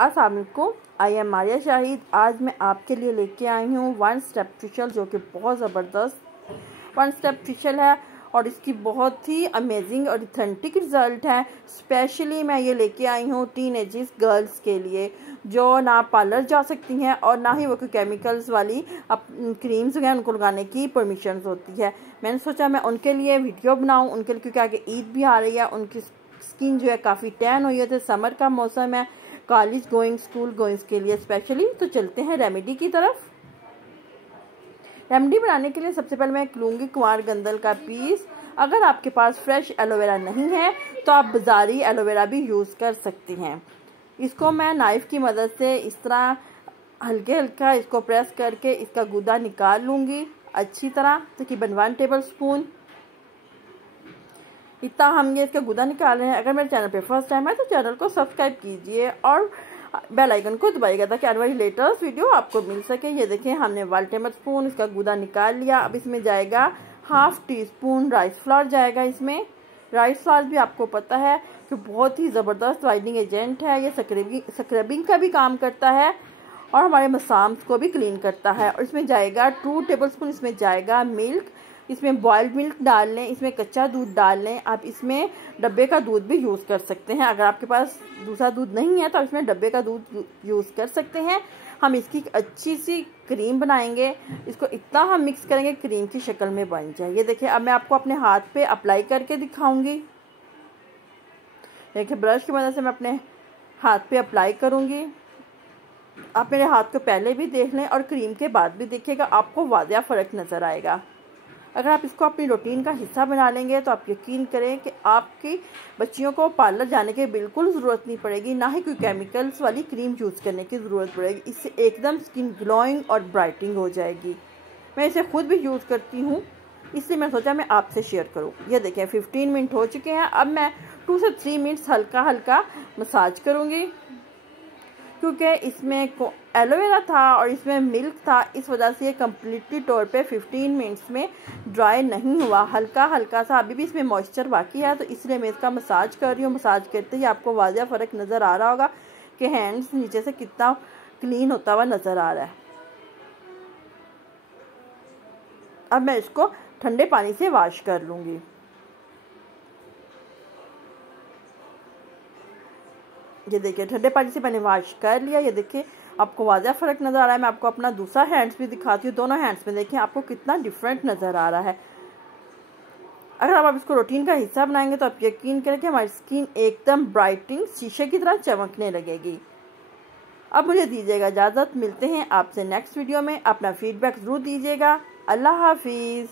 अस्सलाम वालेकुम, I am Maria Shahid. आज मैं आपके लिए लेके आई हूँ वन स्टेप फेशियल, जो कि बहुत ज़बरदस्त वन स्टेप फेशियल है और इसकी बहुत ही अमेजिंग और ऑथेंटिक रिज़ल्ट है। स्पेशली मैं ये लेके आई हूँ टीनेजर्स गर्ल्स के लिए, जो ना पार्लर जा सकती हैं और ना ही वो कोई केमिकल्स वाली क्रीम्स वगैरह उनको लगाने की परमिशन होती है। मैंने सोचा मैं उनके लिए वीडियो बनाऊँ, उनके लिए, क्योंकि आगे ईद भी आ रही है। उनकी स्किन जो है काफ़ी टैन हुई है, समर का मौसम है, कॉलेज गोइंग, स्कूल गोइंग्स के लिए स्पेशली। तो चलते हैं रेमेडी की तरफ। रेमेडी बनाने के लिए सबसे पहले मैं लूँगी कुंवार गंदल का पीस। अगर आपके पास फ्रेश एलोवेरा नहीं है तो आप बाज़ारी एलोवेरा भी यूज़ कर सकती हैं। इसको मैं नाइफ़ की मदद से इस तरह हल्के हल्का इसको प्रेस करके इसका गूदा निकाल लूँगी अच्छी तरह। तकरीबन 1 टेबल स्पून इतना हम ये इसका गूदा निकाल रहे हैं। अगर मेरे चैनल पे फर्स्ट टाइम है तो चैनल को सब्सक्राइब कीजिए और बेल आइकन को दबाइएगा ताकि आने वाली लेटेस्ट वीडियो आपको मिल सके। ये देखें, हमने 1 टेबल स्पून इसका गूदा निकाल लिया। अब इसमें जाएगा 1/2 टीस्पून राइस फ्लावर जाएगा। इसमें राइस फ्लावर भी आपको पता है कि बहुत ही ज़बरदस्त वाइटनिंग एजेंट है। ये स्क्रबिंग का भी काम करता है और हमारे मसाम्स को भी क्लीन करता है। और इसमें जाएगा 2 टेबल स्पून इसमें जाएगा मिल्क। इसमें बॉइल्ड मिल्क डाल लें, इसमें कच्चा दूध डाल लें। आप इसमें डब्बे का दूध भी यूज़ कर सकते हैं। अगर आपके पास दूसरा दूध नहीं है तो आप इसमें डब्बे का दूध यूज़ कर सकते हैं। हम इसकी अच्छी सी क्रीम बनाएंगे। इसको इतना हम मिक्स करेंगे क्रीम की शक्ल में बन जाए। ये देखिए, अब मैं आपको अपने हाथ पे अप्लाई करके दिखाऊंगी। देखिए, ब्रश की मदद से मैं अपने हाथ पे अप्लाई करूँगी। आप मेरे हाथ को पहले भी देख लें और क्रीम के बाद भी देखिएगा, आपको वाज़िया फ़र्क नज़र आएगा। अगर आप इसको अपनी रूटीन का हिस्सा बना लेंगे तो आप यकीन करें कि आपकी बच्चियों को पार्लर जाने की बिल्कुल ज़रूरत नहीं पड़ेगी, ना ही कोई केमिकल्स वाली क्रीम यूज़ करने की ज़रूरत पड़ेगी। इससे एकदम स्किन ग्लोइंग और ब्राइटनिंग हो जाएगी। मैं इसे खुद भी यूज़ करती हूँ, इसलिए मैं सोचा मैं आपसे शेयर करूँ। ये देखें, 15 मिनट हो चुके हैं। अब मैं 2 से 3 मिनट्स हल्का हल्का मसाज करूँगी। क्योंकि इसमें एलोवेरा था और इसमें मिल्क था, इस वजह से ये कम्प्लीटली तौर पे 15 मिनट्स में ड्राई नहीं हुआ। हल्का हल्का सा अभी भी इसमें मॉइस्चर बाकी है, तो इसलिए मैं इसका मसाज कर रही हूँ। मसाज करते ही आपको वाज़िया फ़र्क नज़र आ रहा होगा कि हैंड्स नीचे से कितना क्लीन होता हुआ नज़र आ रहा है। अब मैं इसको ठंडे पानी से वॉश कर लूँगी। ये देखिए, ठंडे पानी से मैंने वॉश कर लिया। ये देखिए, आपको वाज़िया फ़र्क नज़र आ रहा है। मैं आपको अपना दूसरा हैंड्स भी दिखाती हूँ। दोनों हैंड्स में देखिए आपको कितना डिफरेंट नज़र आ रहा है। अगर आप इसको रूटीन का हिस्सा बनाएंगे तो आप यकीन करें कि हमारी स्किन एकदम ब्राइटनिंग शीशे की तरह चमकने लगेगी। अब मुझे दीजिएगा इजाज़त, मिलते हैं आपसे नेक्स्ट वीडियो में। अपना फीडबैक ज़रूर दीजिएगा। अल्लाह हाफिज़।